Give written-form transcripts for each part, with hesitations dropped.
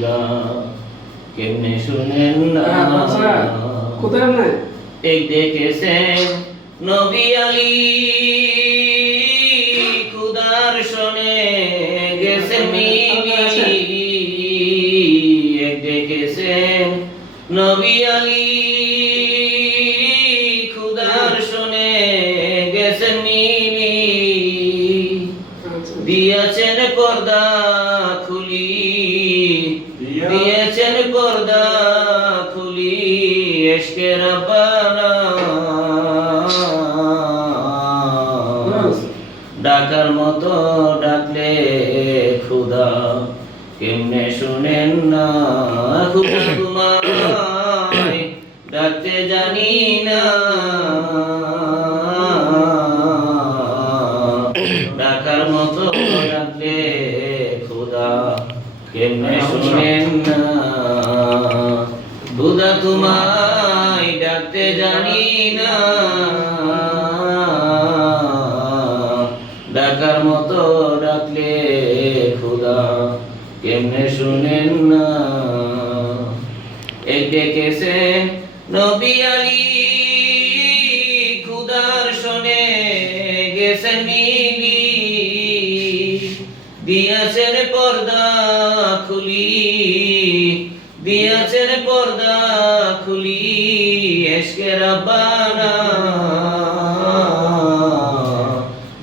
খুদা কেমনে শুনেন না কোথায় নাই এক দেখেছেন নবী আলী খুদার শোনে গেছেন মিলি এক দেখেছেন নবী আলী খুদার শোনে গেছেন মিলি দিয়েছেন পর্দা খুলি দিয়েছেন পর্দা খুলি এশকে রাব্বানা ডাকার মতো ডাকলে খুদা কেমনে শুনেন না খুদা তোমায় ডাকতে জানি না ডাকার মতো ডাকলে খুদা কেমনে শুনেন না খুদা তোমায় ডাকতে জানি না ডাকার মতো ডাকলে খুদা কেমনে শুনেন না এক ডেকেছেন নবী আলী খুদার শোনে গেছেন মিলি দিয়েছেন পর্দা খুলি দিয়েছেন পর্দা খুলি এশকে রাব্বানা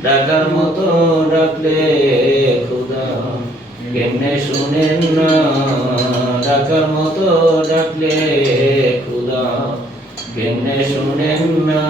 ডাকার মতো ডাকলে খুদা কেমনে শুনেন না ডাকার মতো ডাকলে খুদা কেমনে শুনেন না